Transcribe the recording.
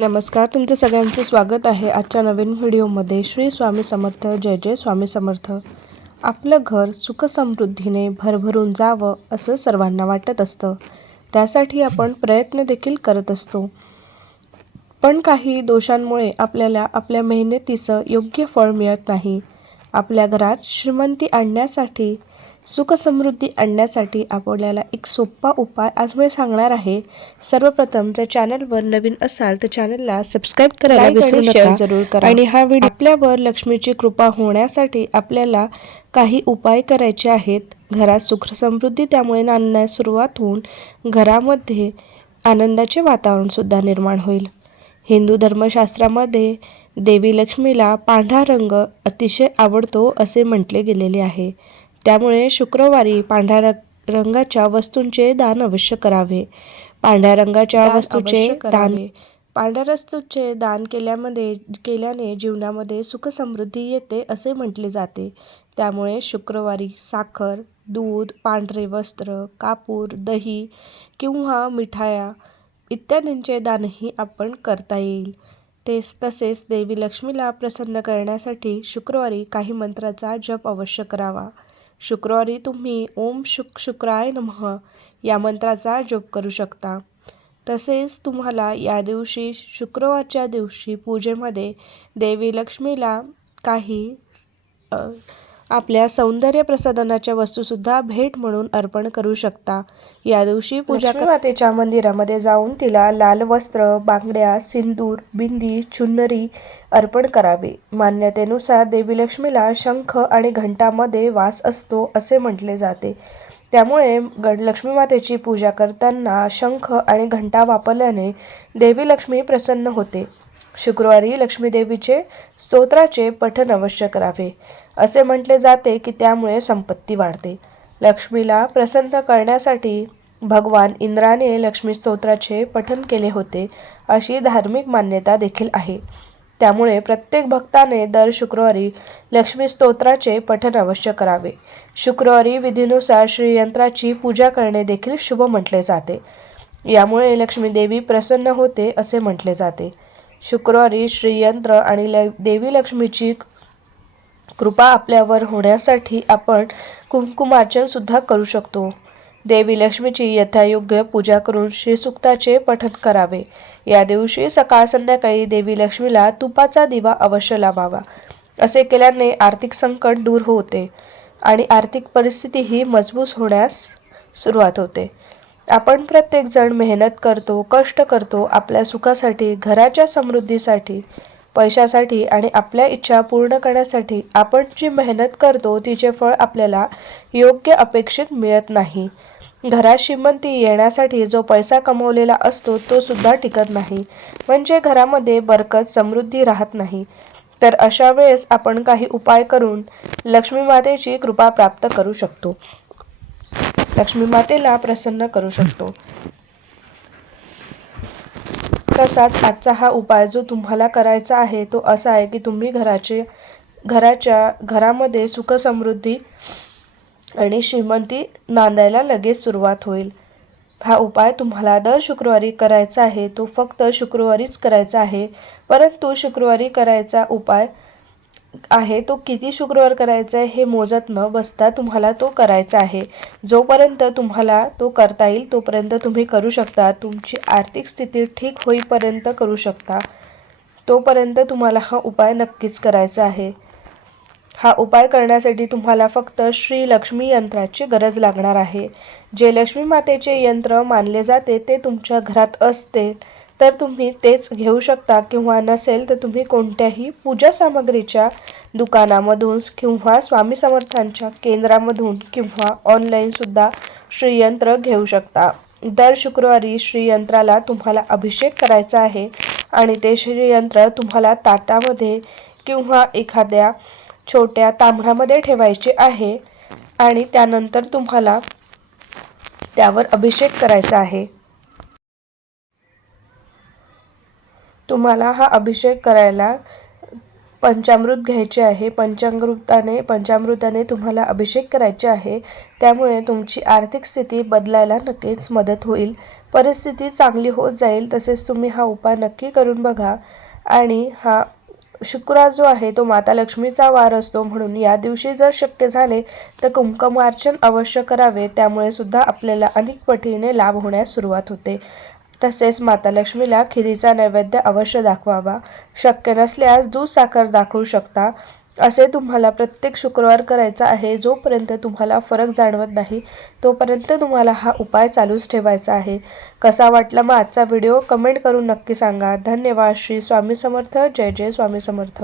नमस्कार तुमचं सगळ्यांचं स्वागत आहे आजच्या नवीन व्हिडिओमध्ये. श्री स्वामी समर्थ जय जय स्वामी समर्थ. आपलं घर सुखसमृद्धीने भरभरून जावं असं सर्वांना वाटत असतं. त्यासाठी आपण प्रयत्न देखील करत असतो. पण काही दोषांमुळे आपल्याला आपल्या मेहनतीचं योग्य फळ मिळत नाही. आपल्या घरात श्रीमंती आणण्यासाठी सुखसमृद्धी आणण्यासाठी आपल्याला एक सोपा उपाय आज मी सांगणार आहे. सर्वप्रथम जर चॅनलवर नवीन असाल तर चॅनलला सबस्क्राईब करायला विसरू नका. जरूर करा. आणि हा व्हिडिओ आपल्यावर लक्ष्मीची कृपा होण्यासाठी आपल्याला काही उपाय करायचे आहेत. घरात सुख समृद्धी त्यामुळे नांदण्यास सुरुवात होऊन घरामध्ये आनंदाचे वातावरण सुद्धा निर्माण होईल. हिंदू धर्मशास्त्रामध्ये देवी लक्ष्मीला पांढरा रंग अतिशय आवडतो असे म्हटले गेलेले आहे. त्यामुळे शुक्रवारी पांढऱ्या रंग- रंगाच्या वस्तूंचे दान अवश्य करावे. पांढऱ्या रंगाच्या वस्तूचे दान. पांढऱ्या वस्तूचे दान केल्यामध्ये केल्याने जीवनामध्ये सुखसमृद्धी येते असे म्हटले जाते. त्यामुळे शुक्रवारी साखर दूध पांढरे वस्त्र कापूर दही किंवा मिठाया इत्यादींचे दानही आपण करता येईल. तेच तसेच देवी लक्ष्मीला प्रसन्न करण्यासाठी शुक्रवारी काही मंत्राचा जप अवश्य करावा. शुक्रवारी तुम्ही ओम शुक शुक्राय नमः या मंत्राचा जप करू शकता. तसेच तुम्हाला या दिवशी शुक्रवारच्या दिवशी पूजेमध्ये देवी लक्ष्मीला काही आपल्या सौंदर्य प्रसाधनाच्या वस्तूसुद्धा भेट म्हणून अर्पण करू शकता. या दिवशी पूजा मातेच्या मंदिरामध्ये जाऊन तिला लाल वस्त्र बांगड्या सिंदूर बिंदी चुन्नरी अर्पण करावे. मान्यतेनुसार देवी लक्ष्मीला शंख आणि घंटामध्ये वास असतो असे म्हटले जाते. त्यामुळे गण लक्ष्मी मातेची पूजा करताना शंख आणि घंटा वापरल्याने देवी लक्ष्मी प्रसन्न होते. शुक्रवारी लक्ष्मीदेवीचे स्तोत्राचे पठण अवश्य करावे. असे म्हटले जाते की त्यामुळे संपत्ती वाढते. लक्ष्मीला प्रसन्न करण्यासाठी भगवान इंद्राने लक्ष्मी स्तोत्राचे पठन केले होते अशी धार्मिक मान्यता देखील आहे. त्यामुळे प्रत्येक भक्ताने दर शुक्रवारी लक्ष्मी स्तोत्राचे पठण अवश्य करावे. शुक्रवारी विधीनुसार श्रीयंत्राची पूजा करणे देखील शुभ म्हटले जाते. यामुळे लक्ष्मीदेवी प्रसन्न होते असे म्हटले जाते. शुक्रवारी श्रीयंत्र आणि ल देवी लक्ष्मीची कृपा आपल्यावर होण्यासाठी आपण कुंकुमार्चनसुद्धा करू शकतो. देवी लक्ष्मीची यथायोग्य पूजा करून श्रीसुक्ताचे पठन करावे. या दिवशी सकाळ संध्याकाळी देवी लक्ष्मीला तुपाचा दिवा अवश्य लावावा. असे केल्याने आर्थिक संकट दूर होते आणि आर्थिक परिस्थितीही मजबूत होण्यास सुरुवात होते. आपण प्रत्येकजण मेहनत करतो कष्ट करतो आपल्या सुखासाठी घराच्या समृद्धीसाठी पैशासाठी आणि आपल्या इच्छा पूर्ण करण्यासाठी आपण जी मेहनत करतो तिचे फळ आपल्याला योग्य अपेक्षित मिळत नाही. घरात श्रीमंती येण्यासाठी जो पैसा कमवलेला असतो तो सुद्धा टिकत नाही. म्हणजे घरामध्ये बरकत समृद्धी राहत नाही. तर अशा वेळेस आपण काही उपाय करून लक्ष्मी मातेची कृपा प्राप्त करू शकतो. लक्ष्मी मातेला प्रसन्न करू शकतो. तसाच आजचा हा उपाय जो तुम्हाला करायचा आहे तो असा आहे की तुम्ही घराचे घराच्या घरामध्ये सुखसमृद्धी आणि श्रीमंती नांदायला लगेच सुरुवात होईल. हा उपाय तुम्हाला दर शुक्रवारी करायचा आहे तो फक्त शुक्रवारीच करायचा आहे. परंतु शुक्रवारी करायचा उपाय आहे तो किती शुक्रवार करायचा आहे हे मोजत न बसता तुम्हाला तो करायचा आहे. जोपर्यंत तुम्हाला तो करता येईल तोपर्यंत तुम्ही करू शकता. तुमची आर्थिक स्थिती ठीक होईपर्यंत करू शकता. तोपर्यंत तुम्हाला हा उपाय नक्कीच करायचा आहे. हा उपाय करण्यासाठी तुम्हाला फक्त श्री लक्ष्मी यंत्राची गरज लागणार आहे. जे लक्ष्मी मातेचे यंत्र मानले जाते ते तुमच्या घरात असते तर तुम्ही तेच घेऊ शकता. किंवा नसेल तर तुम्ही कोणत्याही पूजा सामग्रीच्या दुकानामधून किंवा स्वामी समर्थांच्या केंद्रामधून किंवा ऑनलाईनसुद्धा श्रीयंत्र घेऊ शकता. दर शुक्रवारी श्रीयंत्राला तुम्हाला अभिषेक करायचा आहे आणि ते श्रीयंत्र तुम्हाला ताटामध्ये किंवा एखाद्या छोट्या तांबड्यामध्ये ठेवायचे आहे आणि त्यानंतर तुम्हाला त्यावर अभिषेक करायचा आहे. तुम्हाला हा अभिषेक करायला पंचामृत घ्यायचे आहे पंचामृताने पंचामृताने तुम्हाला अभिषेक करायचे आहे. त्यामुळे तुमची आर्थिक स्थिती बदलायला नक्कीच मदत होईल. परिस्थिती चांगली होत जाईल तसेच तुम्ही हा उपाय नक्की करून बघा. आणि हा शुक्रवार जो आहे तो माता लक्ष्मीचा वार असतो. म्हणून या दिवशी जर शक्य झाले तर कुंकमार्चन अवश्य करावे. त्यामुळे सुद्धा आपल्याला अनेक पटीने लाभ होण्यास सुरुवात होते. तसेच माता लक्ष्मीला खिरीचा नैवेद्य अवश्य दाखवावा. शक्य नसल्यास दूध साखर दाखवू शकता असे तुम्हाला प्रत्येक शुक्रवार करायचा आहे जोपर्यंत तुम्हाला फरक जाणवत नाही तोपर्यंत तुम्हाला हा उपाय चालूच ठेवायचा आहे. कसा वाटला मग आजचा व्हिडिओ? कमेंट करून नक्की सांगा. धन्यवाद. श्री स्वामी समर्थ. जय जय स्वामी समर्थ.